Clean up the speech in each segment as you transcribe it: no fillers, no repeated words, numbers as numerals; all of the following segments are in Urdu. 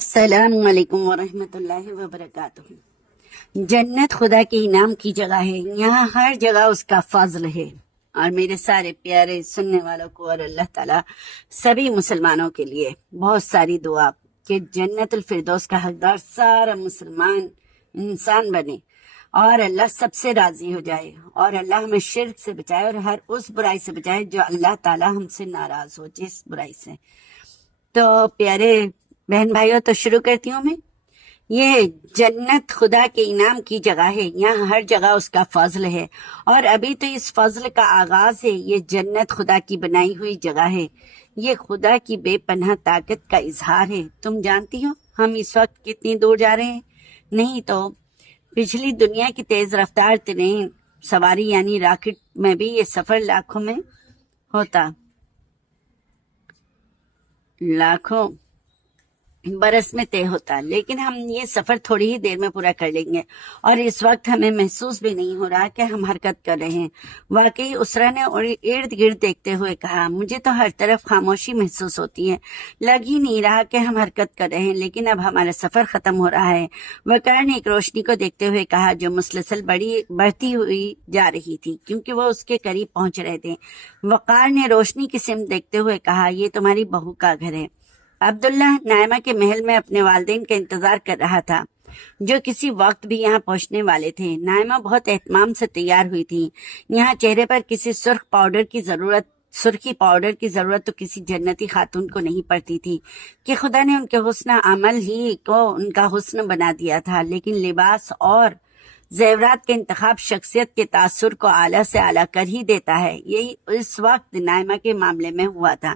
السلام علیکم ورحمۃ اللہ وبرکاتہ۔ جنت خدا کے انعام کی جگہ ہے، یہاں ہر جگہ اس کا فضل ہے۔ اور میرے سارے پیارے سننے والوں کو اور اللہ تعالیٰ سبھی مسلمانوں کے لیے بہت ساری دعا کہ جنت الفردوس کا حقدار سارا مسلمان انسان بنے اور اللہ سب سے راضی ہو جائے، اور اللہ ہمیں شرک سے بچائے اور ہر اس برائی سے بچائے جو اللہ تعالیٰ ہم سے ناراض ہو، جس برائی سے۔ تو پیارے بہن بھائیوں، تو شروع کرتی ہوں میں۔ یہ جنت خدا کے انعام کی جگہ ہے، یہاں ہر جگہ اس کا فضل ہے، اور ابھی تو اس فضل کا آغاز ہے۔ یہ جنت خدا کی بنائی ہوئی جگہ ہے، یہ خدا کی بے پناہ طاقت کا اظہار ہے۔ تم جانتی ہو ہم اس وقت کتنی دور جا رہے ہیں؟ نہیں تو پچھلی دنیا کی تیز رفتار ٹرین سواری یعنی راکٹ میں بھی یہ سفر لاکھوں میں ہوتا، لاکھوں برس میں طے ہوتا، لیکن ہم یہ سفر تھوڑی ہی دیر میں پورا کر لیں گے، اور اس وقت ہمیں محسوس بھی نہیں ہو رہا کہ ہم حرکت کر رہے ہیں۔ واقعی اسرا نے ارد گرد دیکھتے ہوئے کہا، مجھے تو ہر طرف خاموشی محسوس ہوتی ہے، لگ ہی نہیں رہا کہ ہم حرکت کر رہے ہیں، لیکن اب ہمارا سفر ختم ہو رہا ہے۔ وقار نے ایک روشنی کو دیکھتے ہوئے کہا جو مسلسل بڑھتی ہوئی جا رہی تھی، کیونکہ وہ اس کے قریب پہنچ رہے تھے۔ وقار نے روشنی کی سمت دیکھتے ہوئے کہا، یہ تمہاری بہو کا گھر ہے۔ عبداللہ نائمہ کے محل میں اپنے والدین کا انتظار کر رہا تھا، جو کسی وقت بھی یہاں پہنچنے والے تھے۔ نائمہ بہت اہتمام سے تیار ہوئی تھی، یہاں چہرے پر کسی سرخی پاؤڈر کی ضرورت تو کسی جنتی خاتون کو نہیں پڑتی تھی کہ خدا نے ان کے حسن عمل ہی کو ان کا حسن بنا دیا تھا، لیکن لباس اور زیورات کے انتخاب شخصیت کے تاثر کو اعلیٰ سے اعلیٰ کر ہی دیتا ہے۔ یہی اس وقت نائمہ کے معاملے میں ہوا تھا۔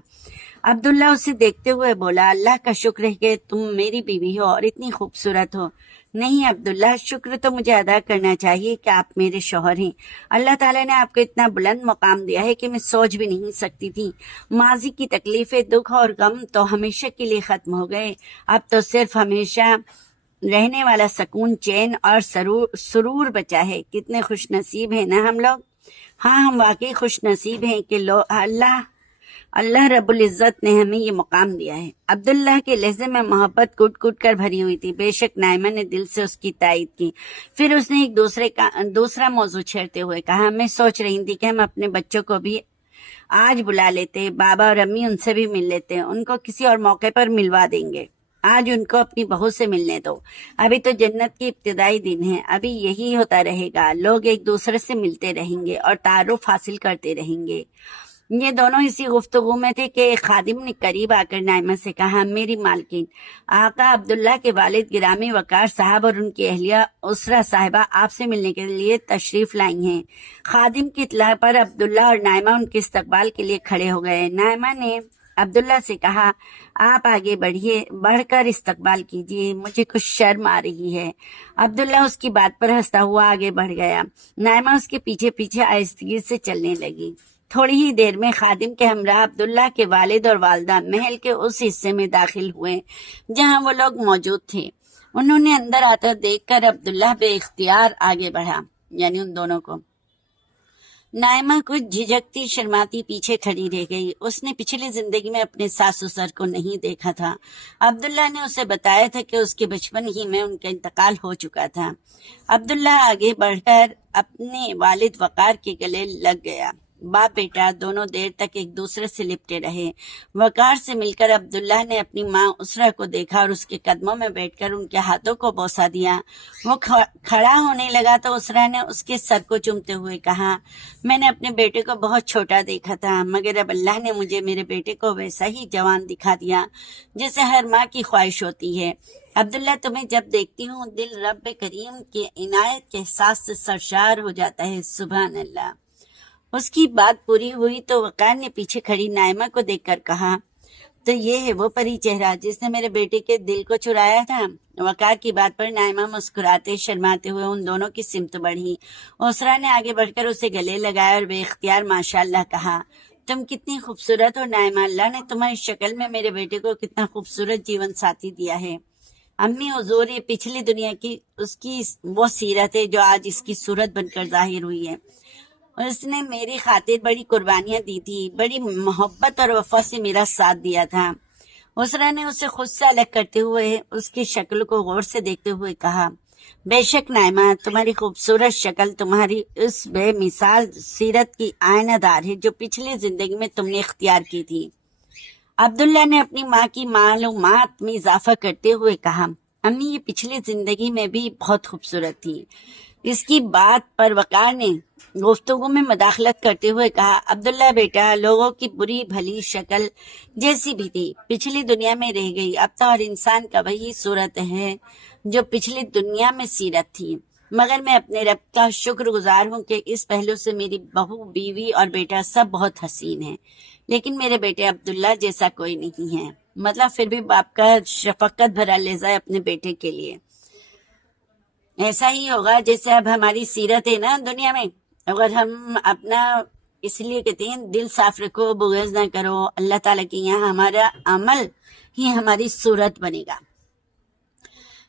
عبداللہ اسے دیکھتے ہوئے بولا، اللہ کا شکر ہے کہ تم میری بیوی ہو اور اتنی خوبصورت ہو۔ نہیں عبداللہ، شکر تو مجھے ادا کرنا چاہیے کہ آپ میرے شوہر ہیں۔ اللہ تعالیٰ نے آپ کو اتنا بلند مقام دیا ہے کہ میں سوچ بھی نہیں سکتی تھی۔ ماضی کی تکلیفیں، دکھ اور غم تو ہمیشہ کے لیے ختم ہو گئے، اب تو صرف ہمیشہ رہنے والا سکون، چین اور سرور بچا ہے۔ کتنے خوش نصیب ہیں نا ہم لوگ۔ ہاں، ہم واقعی خوش نصیب ہیں کہ اللہ رب العزت نے ہمیں یہ مقام دیا ہے۔ عبداللہ کے لہجے میں محبت کٹ کٹ کر بھری ہوئی تھی۔ بے شک نائمہ نے دل سے اس کی تائید کی۔ پھر اس نے ایک دوسرا موضوع چھیڑتے ہوئے کہا، میں سوچ رہی تھی کہ ہم اپنے بچوں کو بھی آج بلا لیتے، بابا اور امی ان سے بھی مل لیتے، ان کو کسی اور موقع پر ملوا دیں گے۔ آج ان کو اپنی بہو سے ملنے دو، ابھی تو جنت کی ابتدائی دن ہے، ابھی یہی ہوتا رہے گا، لوگ ایک دوسرے سے ملتے رہیں گے اور تعارف حاصل کرتے رہیں گے۔ یہ دونوں اسی گفتگو میں تھے کہ ایک خادم نے قریب آ کر نائمہ سے کہا، میری مالکین آقا عبداللہ کے والد گرامی وقار صاحب اور ان کی اہلیہ اسرا صاحبہ آپ سے ملنے کے لیے تشریف لائی ہیں۔ خادم کی اطلاع پر عبداللہ اور نائمہ ان کے استقبال کے لیے کھڑے ہو گئے۔ نائمہ نے عبداللہ سے کہا، آپ آگے بڑھ کر استقبال کیجیے، مجھے کچھ شرم آ رہی ہے۔ عبداللہ اس کی بات پر ہنستا ہوا آگے بڑھ گیا، نائمہ اس کے پیچھے پیچھے آہستگی سے چلنے لگی۔ تھوڑی ہی دیر میں خادم کے ہمراہ عبداللہ کے والد اور والدہ محل کے اس حصے میں داخل ہوئے جہاں وہ لوگ موجود تھے۔ انہوں نے اندر آتا دیکھ کر عبداللہ بے اختیار آگے بڑھا، یعنی ان دونوں کو۔ نائمہ کچھ جھجکتی شرماتی پیچھے کھڑی رہ گئی۔ اس نے پچھلی زندگی میں اپنے ساس سسر کو نہیں دیکھا تھا۔ عبداللہ نے اسے بتایا تھا کہ اس کے بچپن ہی میں ان کا انتقال ہو چکا تھا۔ عبداللہ آگے بڑھ کر اپنے والد وقار کے گلے لگ گیا۔ باپ بیٹا دونوں دیر تک ایک دوسرے سے لپٹے رہے۔ وقار سے مل کر عبداللہ نے اپنی ماں اسرا کو دیکھا اور اس کے قدموں میں بیٹھ کر ان کے ہاتھوں کو بوسہ دیا۔ وہ کھڑا ہونے لگا تو اسرا نے اس کے سر کو چومتے ہوئے کہا، میں نے اپنے بیٹے کو بہت چھوٹا دیکھا تھا، مگر اب اللہ نے مجھے میرے بیٹے کو ویسا ہی جوان دکھا دیا جیسے ہر ماں کی خواہش ہوتی ہے۔ عبداللہ، تمہیں جب دیکھتی ہوں دل رب کریم کے عنایت کے احساس سے سرشار ہو جاتا ہے، سبحان اللہ۔ اس کی بات پوری ہوئی تو وقار نے پیچھے کھڑی نائمہ کو دیکھ کر کہا، تو یہ ہے وہ پری چہرہ جس نے میرے بیٹے کے دل کو چرایا تھا۔ وقار کی بات پر نائمہ مسکراتے شرماتے ہوئے ان دونوں کی سمت بڑھی۔ اسرا نے آگے بڑھ کر اسے گلے لگایا اور بے اختیار ماشاءاللہ کہا، تم کتنی خوبصورت ہو نائمہ، اللہ نے تمہاری شکل میں میرے بیٹے کو کتنا خوبصورت جیون ساتھی دیا ہے۔ امی حضور، یہ پچھلی دنیا کی اس کی وہ سیرت ہے جو آج اس کی صورت بن کر ظاہر ہوئی ہے۔ اس نے میری خاطر بڑی قربانیاں دی تھی، بڑی محبت اور وفا سے میرا ساتھ دیا تھا۔ اسرا نے اسے خود سے الگ کرتے ہوئے اس کی شکل کو غور سے دیکھتے ہوئے کہا، بے شک نائمہ، تمہاری خوبصورت شکل تمہاری اس بے مثال سیرت کی آئینہ دار ہے جو پچھلی زندگی میں تم نے اختیار کی تھی۔ عبداللہ نے اپنی ماں کی معلومات میں اضافہ کرتے ہوئے کہا، امی یہ پچھلی زندگی میں بھی بہت خوبصورت تھی۔ اس کی بات پر وقار نے گفتگو میں مداخلت کرتے ہوئے کہا، عبداللہ بیٹا، لوگوں کی بری بھلی شکل جیسی بھی تھی پچھلی دنیا میں رہ گئی، اب تو ہر انسان کا وہی صورت ہے جو پچھلی دنیا میں سیرت تھی، مگر میں اپنے رب کا شکر گزار ہوں کہ اس پہلو سے میری بہو، بیوی اور بیٹا سب بہت حسین ہیں، لیکن میرے بیٹے عبداللہ جیسا کوئی نہیں ہے۔ مطلب پھر بھی باپ کا شفقت بھرا لہجہ ہے اپنے بیٹے کے لیے۔ ایسا ہی ہوگا جیسے اب ہماری سیرت ہے نا دنیا میں، اگر ہم اپنا اس لیے کہتے ہیں دل صاف رکھو، بغض نہ کرو، اللہ تعالیٰ کے یہاں ہمارا عمل ہی ہماری صورت بنے گا۔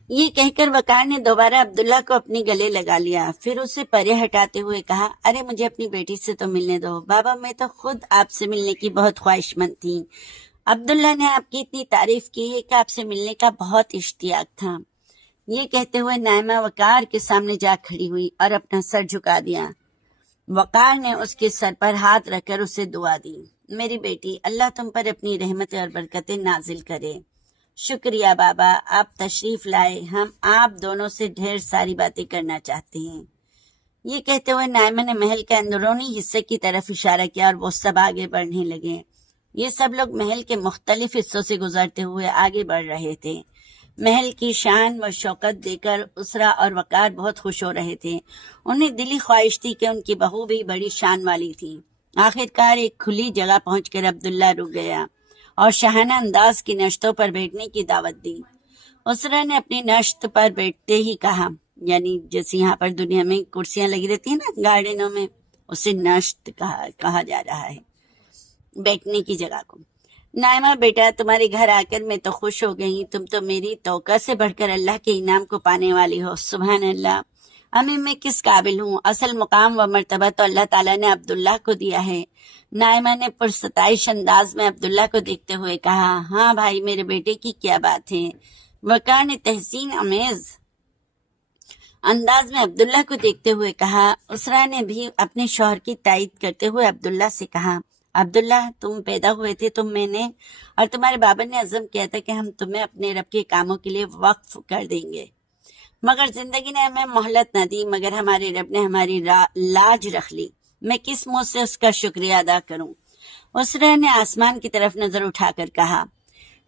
یہ کہہ کر وقار نے دوبارہ عبداللہ کو اپنی گلے لگا لیا، پھر اسے پرے ہٹاتے ہوئے کہا، ارے مجھے اپنی بیٹی سے تو ملنے دو بابا، میں تو خود آپ سے ملنے کی بہت خواہش مند تھی۔ عبداللہ نے آپ کی اتنی تعریف کی ہے کہ آپ سے ملنے کا بہت اشتیاق تھا۔ یہ کہتے ہوئے نائمہ وقار کے سامنے جا کھڑی ہوئی اور اپنا سر جھکا دیا۔ وقار نے اس کے سر پر ہاتھ رکھ کر اسے دعا دی، میری بیٹی، اللہ تم پر اپنی رحمت اور برکتیں نازل کرے۔ شکریہ بابا، آپ تشریف لائے، ہم آپ دونوں سے ڈھیر ساری باتیں کرنا چاہتے ہیں۔ یہ کہتے ہوئے نائمہ نے محل کے اندرونی حصے کی طرف اشارہ کیا اور وہ سب آگے بڑھنے لگے۔ یہ سب لوگ محل کے مختلف حصوں سے گزرتے ہوئے آگے بڑھ رہے تھے۔ محل کی شان و شوکت دیکھ کر اسرا اور وقار بہت خوش ہو رہے تھے۔ انہیں دلی خواہش تھی کہ ان کی بہو بھی بڑی شان والی تھی۔ آخرکار ایک کھلی جگہ پہنچ کر عبداللہ رک گیا اور شاہانہ انداز کی نشستوں پر بیٹھنے کی دعوت دی۔ اسرا نے اپنی نشست پر بیٹھتے ہی کہا، یعنی جیسے یہاں پر دنیا میں کرسیاں لگی رہتی ہیں نا گارڈنوں میں، اسے نشست کہا جا رہا ہے، بیٹھنے کی جگہ کو۔ نائمہ بیٹا، تمہارے گھر آ کر میں تو خوش ہو گئی، تم تو میری توقع سے بڑھ کر اللہ کے انعام کو پانے والی ہو، سبحان اللہ۔ امی میں کس قابل ہوں، اصل مقام و مرتبہ تو اللہ تعالیٰ نے عبداللہ کو دیا ہے۔ نائمہ نے پرستائش انداز میں عبداللہ کو دیکھتے ہوئے کہا، ہاں بھائی، میرے بیٹے کی کیا بات ہے۔ وقار نے تحسین آمیز انداز میں عبداللہ کو دیکھتے ہوئے کہا۔ اسرا نے بھی اپنے شوہر کی تائید کرتے ہوئے عبداللہ سے کہا، عبداللہ، تم پیدا ہوئے تھے تو میں نے اور تمہارے بابا نے عزم کیا تھا کہ ہم تمہیں اپنے رب کے کاموں کے لیے وقف کر دیں گے، مگر زندگی نے ہمیں مہلت نہ دی، مگر ہمارے رب نے ہماری لاج رکھ لی۔ میں کس منہ سے اس کا شکریہ ادا کروں؟ اسرا نے آسمان کی طرف نظر اٹھا کر کہا،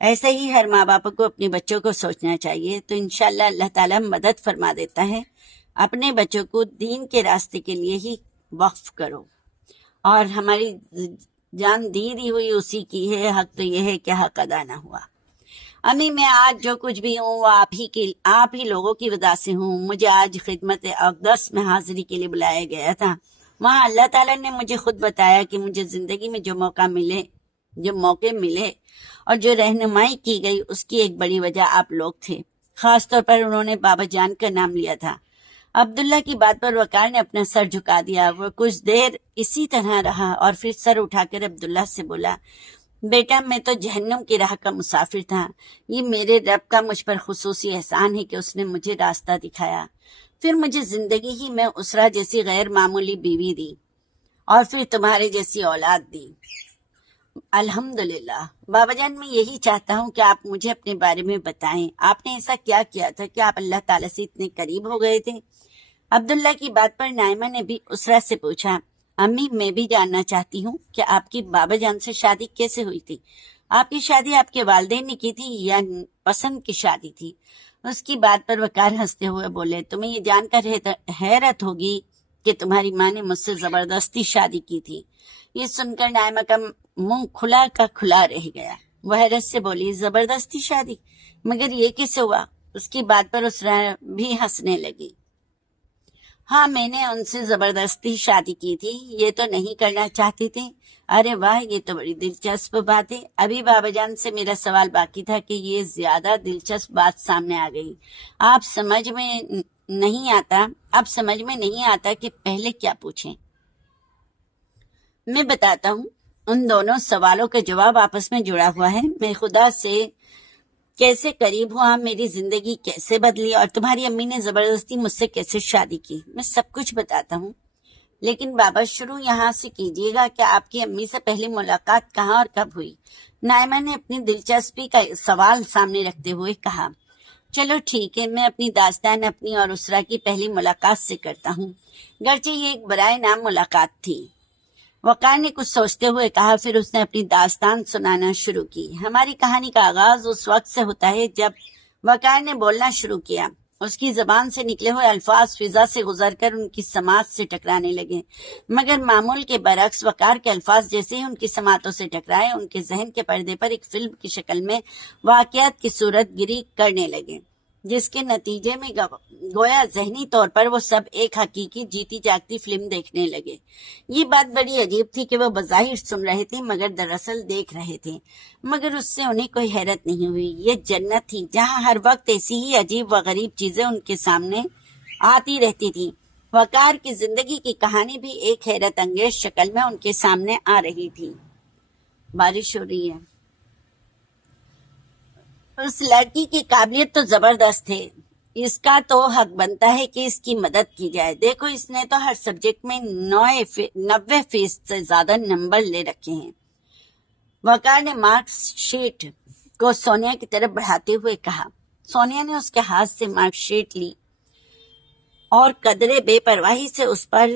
ایسے ہی ہر ماں باپ کو اپنے بچوں کو سوچنا چاہیے، تو انشاءاللہ اللہ تعالیٰ مدد فرما دیتا ہے۔ اپنے بچوں کو دین کے راستے کے لیے ہی وقف کرو، اور ہماری جان دی ہوئی اسی کی ہے، حق تو یہ ہے کہ حق ادا نہ ہوا۔ امی، میں آج جو کچھ بھی ہوں وہ آپ ہی لوگوں کی وجہ سے ہوں۔ مجھے آج خدمت اقدس میں حاضری کے لیے بلایا گیا تھا۔ وہاں اللہ تعالیٰ نے مجھے خود بتایا کہ مجھے زندگی میں جو موقع ملے اور جو رہنمائی کی گئی، اس کی ایک بڑی وجہ آپ لوگ تھے۔ خاص طور پر انہوں نے بابا جان کا نام لیا تھا۔ عبداللہ کی بات پر وقار نے اپنا سر جھکا دیا۔ وہ کچھ دیر اسی طرح رہا اور پھر سر اٹھا کر عبداللہ سے بولا، بیٹا، میں تو جہنم کی راہ کا مسافر تھا، یہ میرے رب کا مجھ پر خصوصی احسان ہے کہ اس نے مجھے راستہ دکھایا، پھر مجھے زندگی ہی میں اسرا جیسی غیر معمولی بیوی دی، اور پھر تمہارے جیسی اولاد دی۔ الحمدللہ بابا جان، میں یہی چاہتا ہوں کہ آپ مجھے اپنے بارے میں بتائیں، آپ نے ایسا کیا کیا تھا کہ آپ اللہ تعالیٰ سے اتنے قریب ہو گئے تھے؟ عبداللہ کی بات پر نائمہ نے بھی اسرا سے پوچھا، امی، میں بھی جاننا چاہتی ہوں کہ آپ کی بابا جان سے شادی کیسے ہوئی تھی؟ آپ کی شادی آپ کے والدین نے کی تھی یا پسند کی شادی تھی؟ اس کی بات پر وقار ہنستے ہوئے بولے، تمہیں یہ جان کر حیرت ہوگی کہ تمہاری ماں نے مجھ سے زبردستی شادی کی تھی۔ یہ سن کر نائمہ کا منہ کھلا کا کھلا رہ گیا۔ وہ حیرت سے بولی، زبردستی شادی؟ مگر یہ کیسے ہوا؟ اس کی بات پر اسرا بھی ہنسنے لگی۔ ہاں، میں نے ان سے زبردستی شادی کی تھی، یہ تو نہیں کرنا چاہتی تھی۔ ارے واہ، یہ تو بڑی دلچسپ بات ہے۔ ابھی بابا جان سے میرا سوال باقی تھا کہ یہ زیادہ دلچسپ بات سامنے آ گئی۔ اب سمجھ میں نہیں آتا کہ پہلے کیا پوچھیں۔ میں بتاتا ہوں۔ ان دونوں سوالوں کا جواب آپس میں جڑا ہوا ہے۔ میں خدا سے کیسے قریب ہوا، میری زندگی کیسے بدلی، اور تمہاری امی نے زبردستی مجھ سے کیسے شادی کی، میں سب کچھ بتاتا ہوں۔ لیکن بابا شروع یہاں سے کیجیے گا کہ آپ کی امی سے پہلی ملاقات کہاں اور کب ہوئی؟ نائمہ نے اپنی دلچسپی کا سوال سامنے رکھتے ہوئے کہا۔ چلو ٹھیک ہے، میں اپنی داستان اپنی اور اسرا کی پہلی ملاقات سے کرتا ہوں، گرچہ یہ ایک برائے نام ملاقات تھی۔ وقار نے کچھ سوچتے ہوئے کہا، پھر اس نے اپنی داستان سنانا شروع کی۔ ہماری کہانی کا آغاز اس وقت سے ہوتا ہے جب وقار نے بولنا شروع کیا۔ اس کی زبان سے نکلے ہوئے الفاظ فضا سے گزر کر ان کی سماعت سے ٹکرانے لگے، مگر معمول کے برعکس وقار کے الفاظ جیسے ہی ان کی سماعتوں سے ٹکرائے، ان کے ذہن کے پردے پر ایک فلم کی شکل میں واقعات کی صورت گری کرنے لگے، جس کے نتیجے میں گویا ذہنی طور پر وہ سب ایک حقیقی جیتی جاگتی فلم دیکھنے لگے۔ یہ بات بڑی عجیب تھی کہ وہ بظاہر سن رہے تھے مگر دراصل دیکھ رہے تھے، مگر اس سے انہیں کوئی حیرت نہیں ہوئی۔ یہ جنت تھی جہاں ہر وقت ایسی ہی عجیب و غریب چیزیں ان کے سامنے آتی رہتی تھیں۔ وقار کی زندگی کی کہانی بھی ایک حیرت انگیز شکل میں ان کے سامنے آ رہی تھی۔ بارش ہو رہی ہے۔ اس لڑکی کی قابلیت تو زبردست ہے، اس کا تو حق بنتا ہے کہ اس کی مدد کی جائے۔ دیکھو اس نے تو ہر سبجیکٹ میں 90% سے زیادہ نمبر لے رکھے ہیں۔ وقار نے مارک شیٹ کو سونیا کی طرف بڑھاتے ہوئے کہا۔ سونیا نے اس کے ہاتھ سے مارک شیٹ لی اور قدرے بے پرواہی سے اس پر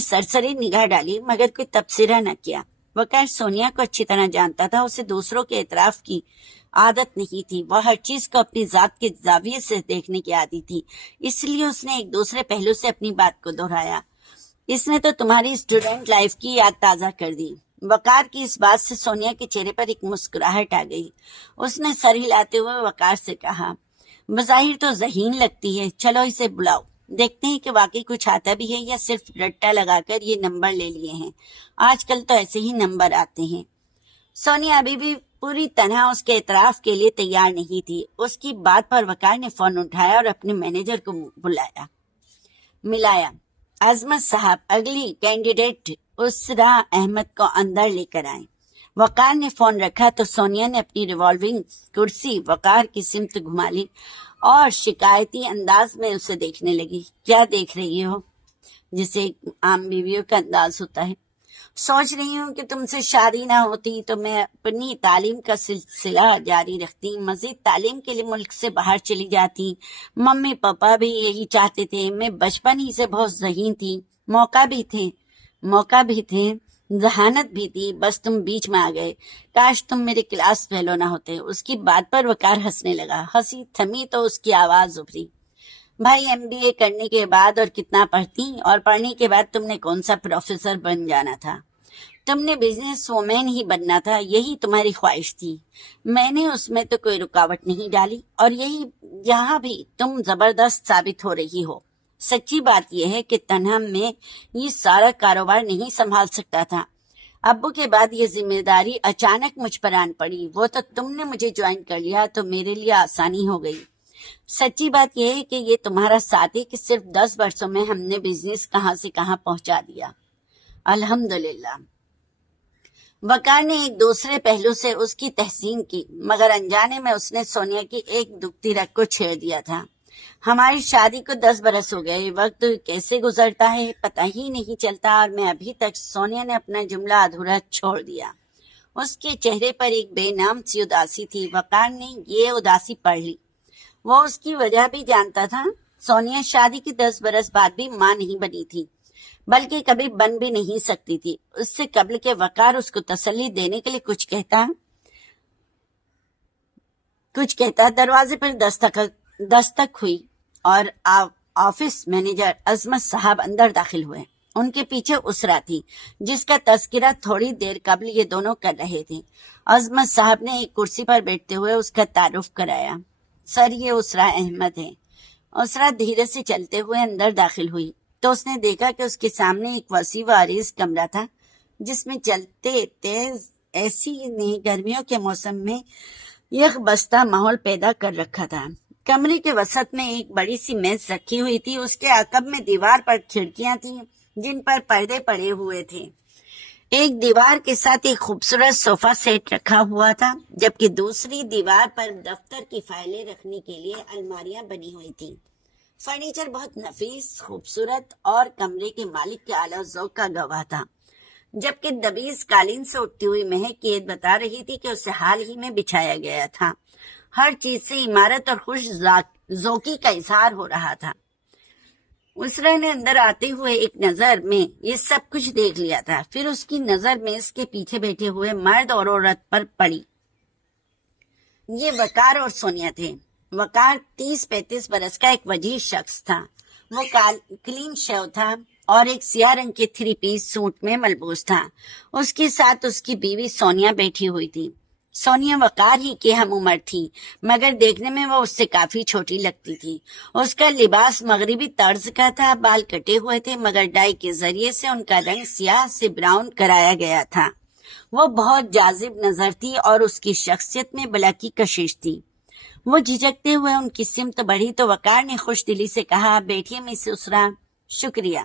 سرسری نگاہ ڈالی، مگر کوئی تبصرہ نہ کیا۔ وقار سونیا کو اچھی طرح جانتا تھا، اسے دوسروں کے اعتراف کی عادت نہیں تھی، وہ ہر چیز کو اپنی ذات کے زاویے سے دیکھنے کی عادی تھی، اس لیے اس نے ایک دوسرے پہلو سے اپنی بات کو دہرایا۔ اس نے تو تمہاری اسٹوڈنٹ لائف کی یاد تازہ کر دی۔ وقار کی اس بات سے سونیا کے چہرے پر ایک مسکراہٹ آ گئی۔ اس نے سر ہلاتے ہوئے وقار سے کہا، بظاہر تو ذہین لگتی ہے، چلو اسے بلاؤ، دیکھتے ہیں کہ واقعی کچھ آتا بھی ہے یا صرف رٹا لگا کر یہ نمبر لے لیے ہیں۔ آج کل تو ایسے ہی نمبر آتے ہیں۔ سونیا ابھی بھی پوری طرح اس کے اعتراف کے لیے تیار نہیں تھی۔ اس کی بات پر وقار نے فون اٹھایا اور اپنے مینیجر کو ملایا۔ عظمت صاحب، اگلی کینڈیڈیٹ اسرا احمد کو اندر لے کر آئیں۔ وقار نے فون رکھا تو سونیا نے اپنی ریوالونگ کرسی وقار کی سمت گھما لی اور شکایتی انداز میں اسے دیکھنے لگی۔ کیا دیکھ رہی ہو؟ جسے عام بیویوں کا انداز ہوتا ہے۔ سوچ رہی ہوں کہ تم سے شادی نہ ہوتی تو میں اپنی تعلیم کا سلسلہ جاری رکھتی، مزید تعلیم کے لیے ملک سے باہر چلی جاتی۔ ممی پاپا بھی یہی چاہتے تھے، میں بچپن ہی سے بہت ذہین تھی، موقع بھی تھے، ذہانت بھی تھی، بس تم بیچ میں آ گئے۔ کاش تم میرے کلاس فیلو نہ ہوتے۔ اس کی بات پر وقار ہنسنے لگا، ہنسی تھمی تو اس کی آواز ابھری۔ بھائی MBA کرنے کے بعد اور کتنا پڑھتی، اور پڑھنے کے بعد تم نے کون سا پروفیسر بن جانا تھا؟ تم نے بزنس وومین ہی بننا تھا، یہی تمہاری خواہش تھی۔ میں نے اس میں تو کوئی رکاوٹ نہیں ڈالی، اور یہاں بھی تم زبردست ثابت ہو رہی ہو۔ سچی بات یہ ہے کہ تنہا میں یہ سارا کاروبار نہیں سنبھال سکتا تھا۔ ابو کے بعد یہ ذمہ داری اچانک مجھ پر آن پڑی، وہ تو تم نے مجھے جوائن کر لیا تو میرے لیے آسانی ہو گئی۔ سچی بات یہ ہے کہ یہ تمہارا ساتھ ہے کہ صرف 10 برسوں میں ہم نے بزنس کہاں سے کہاں پہنچا دیا۔ الحمدللہ۔ وقار نے ایک دوسرے پہلو سے اس کی تحسین کی، مگر انجانے میں اس نے سونیا کی ایک دکھتی رگ کو چھیڑ دیا تھا۔ ہماری شادی کو 10 برس ہو گئے، وقت کیسے گزرتا ہے پتہ ہی نہیں چلتا، اور میں ابھی تک۔ سونیا نے اپنا جملہ ادھورا چھوڑ دیا۔ اس کے چہرے پر ایک بے نام سی اداسی تھی۔ وقار نے یہ اداسی پڑھ لی۔ وہ اس کی وجہ بھی جانتا تھا۔ سونیا شادی کے 10 برس بعد بھی ماں نہیں بنی تھی، بلکہ کبھی بن بھی نہیں سکتی تھی۔ اس سے قبل کہ وقار اس کو تسلی دینے کے لیے کچھ کہتا دروازے پر دستک ہوئی اور آفس مینیجر عظمت صاحب اندر داخل ہوئے۔ ان کے پیچھے اسرا تھی، جس کا تذکرہ تھوڑی دیر قبل یہ دونوں کر رہے تھے۔ عظمت صاحب نے ایک کرسی پر بیٹھتے ہوئے اس کا تعارف کرایا۔ سر، یہ اسرا احمد ہے۔ اسرا دھیرے سے چلتے ہوئے اندر داخل ہوئی تو اس نے دیکھا کہ اس کے سامنے ایک وسیع و عریض کمرہ تھا، جس میں چلتے تیز ایسی نے گرمیوں کے موسم میں یک بستہ ماحول پیدا کر رکھا تھا۔ کمرے کے وسط میں ایک بڑی سی میز رکھی ہوئی تھی، اس کے عقب میں دیوار پر کھڑکیاں تھیں جن پر پردے پڑے ہوئے تھے۔ ایک دیوار کے ساتھ ایک خوبصورت صوفہ سیٹ رکھا ہوا تھا، جبکہ دوسری دیوار پر دفتر کی فائلیں رکھنے کے لیے الماریاں بنی ہوئی تھیں۔ فرنیچر بہت نفیس، خوبصورت اور کمرے کے مالک کے اعلیٰ ذوق کا گواہ تھا، جبکہ دبیز قالین سے اٹھتی ہوئی مہک یہ بتا رہی تھی کہ اسے حال ہی میں بچھایا گیا تھا۔ ہر چیز سے عمارت اور خوش ذوقی کا اظہار ہو رہا تھا۔ اسرا نے اندر آتے ہوئے ایک نظر میں یہ سب کچھ دیکھ لیا تھا، پھر اس کی نظر میز کے پیچھے بیٹھے ہوئے مرد اور عورت پر پڑی۔ یہ وقار اور سونیا تھے۔ وقار 30-35 برس کا ایک وجیح شخص تھا۔ وہ کلین شیو تھا اور ایک سیاہ رنگ کے 3 پیس سوٹ میں ملبوس تھا۔ اس کے ساتھ اس کی بیوی سونیا بیٹھی ہوئی تھی۔ سونیا وقار ہی کی ہم عمر تھی، مگر دیکھنے میں وہ اس سے کافی چھوٹی لگتی تھی۔ اس کا لباس مغربی طرز کا تھا، بال کٹے ہوئے تھے مگر ڈائی کے ذریعے سے ان کا رنگ سیاہ سے براؤن کرایا گیا تھا۔ وہ بہت جاذب نظر تھی اور اس کی شخصیت میں بلا کی کشش تھی۔ وہ جھجکتے ہوئے ان کی سمت بڑھی تو وقار نے خوش دلی سے کہا، بیٹھیے مس اسرا۔ شکریہ۔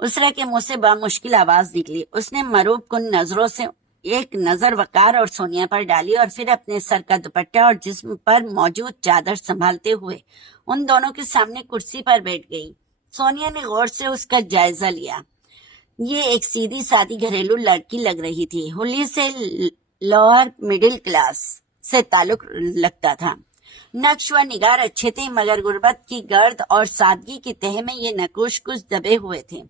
اسرا کے منہ سے بامشکل آواز نکلی۔ اس نے مروب کن نظروں سے ایک نظر وقار اور سونیا پر ڈالی اور پھر اپنے سر کا دوپٹہ اور جسم پر موجود چادر سنبھالتے ہوئے ان دونوں کے سامنے کرسی پر بیٹھ گئی۔ سونیا نے غور سے اس کا جائزہ لیا۔ یہ ایک سیدھی سادی گھریلو لڑکی لگ رہی تھی، حلیے سے لوور مڈل کلاس سے تعلق لگتا تھا۔ نقش و نگار اچھے تھے مگر غربت کی گرد اور سادگی کی تہہ میں یہ نقوش کچھ دبے ہوئے تھے۔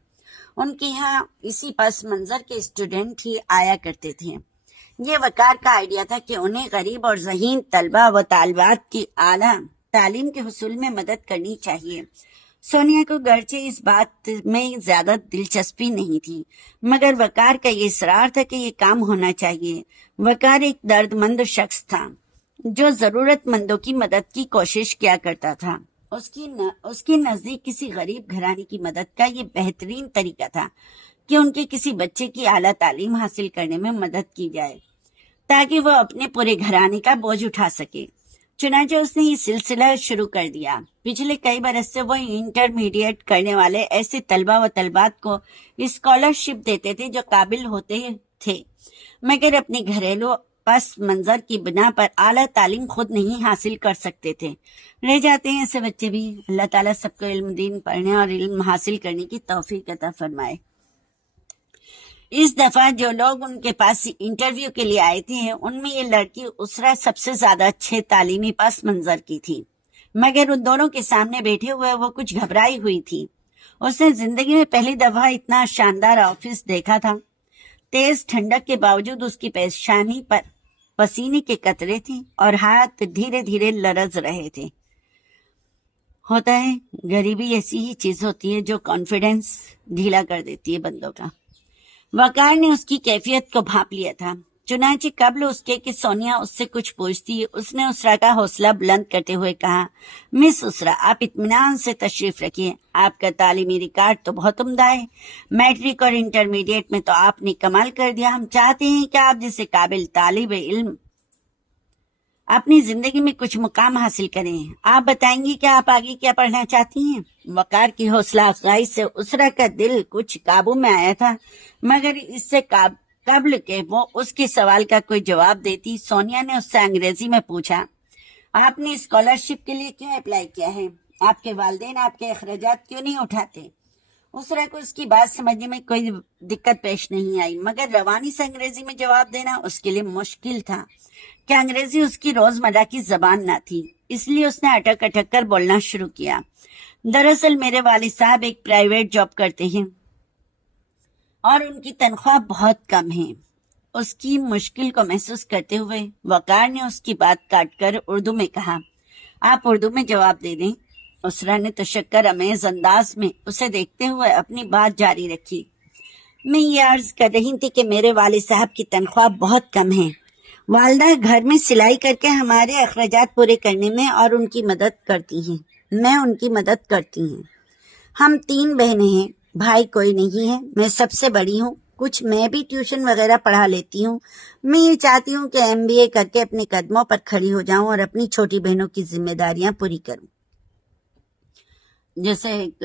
ان کے ہاں اسی پس منظر کے اسٹوڈنٹ ہی آیا کرتے تھے۔ یہ وقار کا آئیڈیا تھا کہ انہیں غریب اور ذہین طلبہ و طالبات کی اعلیٰ تعلیم کے حصول میں مدد کرنی چاہیے۔ سونیا کو گرچہ اس بات میں زیادہ دلچسپی نہیں تھی، مگر وقار کا یہ اصرار تھا کہ یہ کام ہونا چاہیے۔ وقار ایک درد مند شخص تھا جو ضرورت مندوں کی مدد کی کوشش کیا کرتا تھا۔ اس کے نزدیک کسی غریب گھرانے کی مدد کا یہ بہترین طریقہ تھا کہ ان کے کسی بچے کی اعلیٰ تعلیم حاصل کرنے میں مدد کی جائے تاکہ وہ اپنے پورے گھرانے کا بوجھ اٹھا سکے۔ چنانچہ اس نے یہ سلسلہ شروع کر دیا۔ پچھلے کئی برس سے وہ انٹرمیڈیٹ کرنے والے ایسے طلبہ و طلبات کو اسکالرشپ دیتے تھے جو قابل ہوتے تھے مگر اپنے گھریلو پس منظر کی بنا پر اعلیٰ تعلیم خود نہیں حاصل کر سکتے تھے۔ رہ جاتے ہیں ایسے بچے بھی۔ اللہ تعالیٰ سب کو علم دین پڑھنے اور علم حاصل کرنے کی توفیق عطا فرمائے۔ اس دفعہ جو لوگ ان کے پاس انٹرویو کے لیے آئے تھے ان میں یہ لڑکی اسرا سب سے زیادہ اچھے تعلیمی پس منظر کی تھی، مگر ان دونوں کے سامنے بیٹھے ہوئے وہ کچھ گھبرائی ہوئی تھی۔ اس نے زندگی میں پہلی دفعہ اتنا شاندار آفس دیکھا تھا۔ تیز ٹھنڈک کے باوجود اس کی پیشانی پر پسینے کے قطرے تھے اور ہاتھ دھیرے دھیرے لرز رہے تھے۔ ہوتا ہے غریبی ایسی ہی چیز ہوتی ہے جو کانفیڈنس ڈھیلا کر دیتی ہے بندوں کا۔ وقار نے اس کی کیفیت کو بھانپ لیا تھا، چنانچہ قبل اس کے کہ سونیا اس سے کچھ پوچھتی اس نے اسرا کا حوصلہ بلند کرتے ہوئے کہا، مس اسرا آپ اطمینان سے تشریف رکھیے، آپ کا تعلیمی ریکارڈ تو بہت عمدہ ہے، میٹرک اور انٹرمیڈیٹ میں تو آپ نے کمال کر دیا۔ ہم چاہتے ہیں کہ آپ جیسے قابل طالب علم اپنی زندگی میں کچھ مقام حاصل کریں۔ آپ بتائیں گی کہ آپ آگے کیا پڑھنا چاہتی ہیں؟ وقار کی حوصلہ افزائی سے اسرا کا دل کچھ قابو میں آیا تھا، مگر اس سے قبل کہ وہ اس کے سوال کا کوئی جواب دیتی، سونیا نے اس سے انگریزی میں پوچھا، آپ نے اسکالرشپ کے لیے کیوں اپلائی کیا ہے؟ آپ کے والدین آپ کے اخراجات کیوں نہیں اٹھاتے؟ اسرا کو اس کی بات سمجھنے میں کوئی دقت پیش نہیں آئی، مگر روانی سے انگریزی میں جواب دینا اس کے لیے مشکل تھا کہ انگریزی اس کی روزمرہ کی زبان نہ تھی، اس لیے اس نے اٹک اٹک کر بولنا شروع کیا۔ دراصل میرے والد صاحب ایک پرائیویٹ جاب کرتے ہیں اور ان کی تنخواہ بہت کم ہے۔ اس کی مشکل کو محسوس کرتے ہوئے وقار نے اس کی بات کاٹ کر اردو میں کہا، آپ اردو میں جواب دے دیں۔ اسرا نے تشکر امیز انداز میں اسے دیکھتے ہوئے اپنی بات جاری رکھی، میں یہ عرض کر رہی تھی کہ میرے والد صاحب کی تنخواہ بہت کم ہے۔ والدہ گھر میں سلائی کر کے ہمارے اخراجات پورے کرنے میں اور ان کی مدد کرتی ہیں، میں ان کی مدد کرتی ہوں۔ ہم 3 بہنیں ہیں، بھائی کوئی نہیں ہے، میں سب سے بڑی ہوں، کچھ میں بھی ٹیوشن وغیرہ پڑھا لیتی ہوں۔ میں یہ چاہتی ہوں کہ MBA کر کے اپنے قدموں پر کھڑی ہو جاؤں اور اپنی چھوٹی بہنوں کی ذمہ داریاں پوری کروں۔ جیسے ایک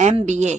MBA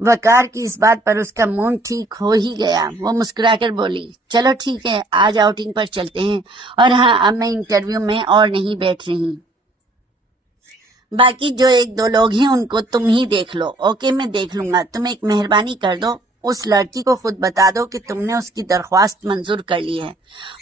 وقار کی اس بات پر اس کا موڈ ٹھیک ہو ہی گیا. وہ مسکرا کر بولی, چلو ٹھیک ہے, آج آؤٹنگ پر چلتے ہیں. اور ہاں, اب میں انٹرویو میں اور نہیں بیٹھ رہی, باقی جو 1-2 لوگ ہیں ان کو تم ہی دیکھ لو. اوکے, میں دیکھ لوں گا. تم ایک مہربانی کر دو, اس لڑکی کو خود بتا دو کہ تم نے اس کی درخواست منظور کر لی ہے.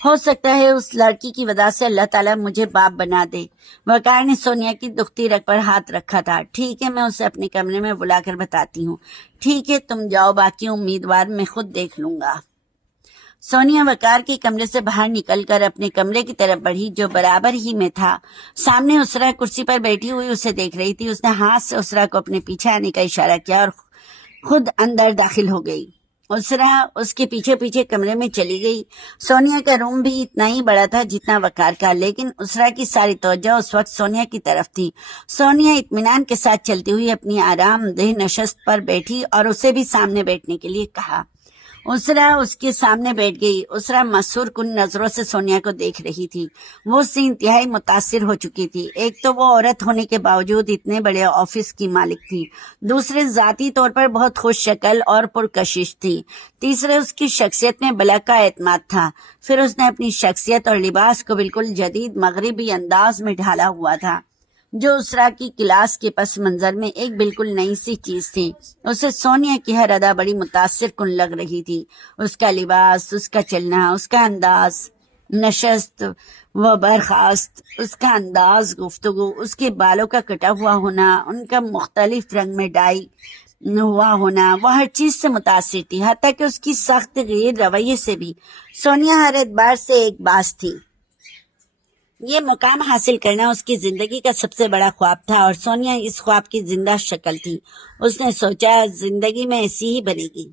ہو سکتا ہے اس لڑکی کی وجہ سے اللہ تعالیٰ مجھے باپ بنا دے. وقار نے سونیا کی دکھتی رگ پر ہاتھ رکھا تھا. ٹھیک ہے, میں اسے اپنے کمرے میں بلا کر بتاتی ہوں. ٹھیک ہے, تم جاؤ, باقی امیدوار میں خود دیکھ لوں گا. سونیا وقار کے کمرے سے باہر نکل کر اپنے کمرے کی طرف بڑھی, جو برابر ہی میں تھا. سامنے اسرا کرسی پر بیٹھی ہوئی اسے دیکھ رہی تھی. اس نے ہاتھ سے اسرا کو اپنے پیچھے آنے کا اشارہ کیا اور خود اندر داخل ہو گئی. اسرا اس کے پیچھے پیچھے کمرے میں چلی گئی. سونیا کا روم بھی اتنا ہی بڑا تھا جتنا وقار کا, لیکن اسرا کی ساری توجہ اس وقت سونیا کی طرف تھی. سونیا اطمینان کے ساتھ چلتی ہوئی اپنی آرام دہ نشست پر بیٹھی اور اسے بھی سامنے بیٹھنے کے لیے کہا. اسرا اس کے سامنے بیٹھ گئی. اسرا مسحور کن نظروں سے سونیا کو دیکھ رہی تھی. وہ اس سے انتہائی متاثر ہو چکی تھی. ایک تو وہ عورت ہونے کے باوجود اتنے بڑے آفس کی مالک تھی. دوسرے, ذاتی طور پر بہت خوش شکل اور پرکشش تھی. تیسرے, اس کی شخصیت میں بلک کا اعتماد تھا. پھر اس نے اپنی شخصیت اور لباس کو بالکل جدید مغربی انداز میں ڈھالا ہوا تھا, جو اسرا کی کلاس کے پس منظر میں ایک بالکل نئی سی چیز تھی. اسے سونیا کی ہر ادا بڑی متاثر کن لگ رہی تھی. اس کا لباس, اس کا چلنا, اس کا انداز نشست و برخاست, اس کا انداز گفتگو, اس کے بالوں کا کٹا ہوا ہونا, ان کا مختلف رنگ میں ڈائی ہوا ہونا, وہ ہر چیز سے متاثر تھی, حتیٰ کہ اس کی سخت غیر رویے سے بھی. سونیا ہر اعتبار سے ایک باز تھی. یہ مقام حاصل کرنا اس کی زندگی کا سب سے بڑا خواب تھا اور سونیا اس خواب کی زندہ شکل تھی. اس نے سوچا زندگی میں ایسی ہی بنے گی.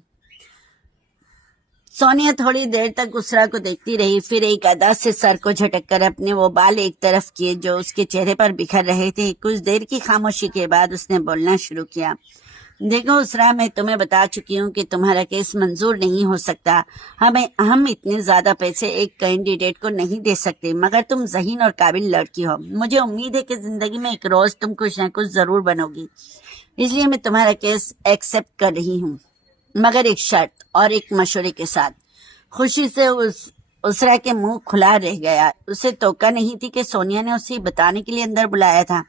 سونیا تھوڑی دیر تک اسرا کو دیکھتی رہی, پھر ایک ادا سے سر کو جھٹک کر اپنے وہ بال ایک طرف کیے جو اس کے چہرے پر بکھر رہے تھے. کچھ دیر کی خاموشی کے بعد اس نے بولنا شروع کیا. دیکھو اسرا, میں تمہیں بتا چکی ہوں کہ تمہارا کیس منظور نہیں ہو سکتا. ہم اتنے زیادہ پیسے ایک کینڈیڈیٹ کو نہیں دے سکتے, مگر تم ذہین اور قابل لڑکی ہو. مجھے امید ہے کہ زندگی میں ایک روز تم کچھ نہ کچھ ضرور بنو گی, اس لیے میں تمہارا کیس ایکسپٹ کر رہی ہوں, مگر ایک شرط اور ایک مشورے کے ساتھ. خوشی سے اسرا کے منہ کھلا رہ گیا. اسے توقع نہیں تھی کہ سونیا نے اسے بتانے کے لیے اندر بلایا تھا.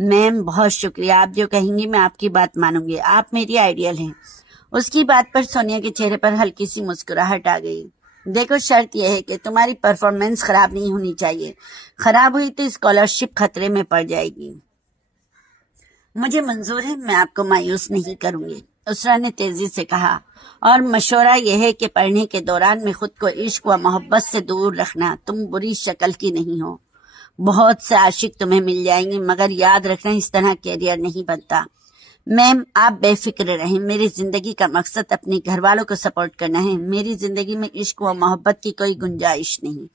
میم, بہت شکریہ, آپ جو کہیں گی میں آپ کی بات مانوں گی, آپ میری آئیڈیل ہیں. اس کی بات پر سونیا کے چہرے پر ہلکی سی مسکراہٹ آ گئی. دیکھو, شرط یہ ہے کہ تمہاری پرفارمنس خراب نہیں ہونی چاہیے. خراب ہوئی تو اسکالرشپ خطرے میں پڑ جائے گی. مجھے منظور ہے, میں آپ کو مایوس نہیں کروں گی, اسرا نے تیزی سے کہا. اور مشورہ یہ ہے کہ پڑھنے کے دوران میں خود کو عشق و محبت سے دور رکھنا. تم بری شکل کی نہیں ہو. بہت سے عاشق تمہیں مل جائیں گے, مگر یاد رکھنا اس طرح کیریئر نہیں بنتا. میم, آپ بے فکر رہیں. میری زندگی کا مقصد اپنے گھر والوں کو سپورٹ کرنا ہے. میری زندگی میں عشق و محبت کی کوئی گنجائش نہیں.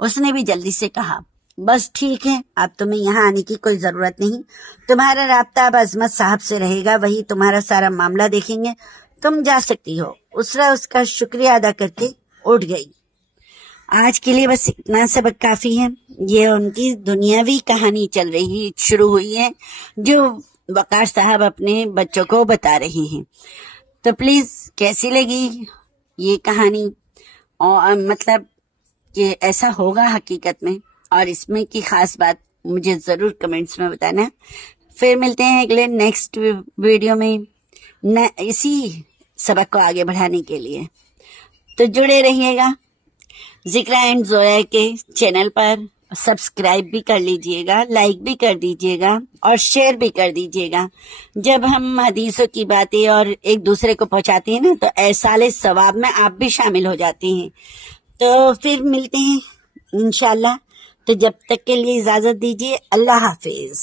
اس نے بھی جلدی سے کہا. بس ٹھیک ہے, اب تمہیں یہاں آنے کی کوئی ضرورت نہیں. تمہارا رابطہ اب عظمت صاحب سے رہے گا, وہی تمہارا سارا معاملہ دیکھیں گے. تم جا سکتی ہو. اسرا اس کا شکریہ ادا کر کے اٹھ گئی. آج کے لیے بس اتنا سبق کافی ہے. یہ ان کی دنیاوی کہانی شروع ہوئی ہے جو وقار صاحب اپنے بچوں کو بتا رہے ہیں. تو پلیز کیسی لگی یہ کہانی, اور مطلب کہ ایسا ہوگا حقیقت میں, اور اس میں کی خاص بات مجھے ضرور کمنٹس میں بتانا. پھر ملتے ہیں اگلے نیکسٹ ویڈیو میں اسی سبق کو آگے بڑھانے کے لیے. تو جڑے رہیے گا ذکرا اینڈ زویا کے چینل پر. سبسکرائب بھی کر لیجئے گا, لائک بھی کر دیجئے گا, اور شیئر بھی کر دیجئے گا. جب ہم حدیثوں کی باتیں اور ایک دوسرے کو پہنچاتے ہیں نا, تو ایصال ثواب میں آپ بھی شامل ہو جاتے ہیں. تو پھر ملتے ہیں انشاءاللہ. تو جب تک کے لیے اجازت دیجیے. اللہ حافظ.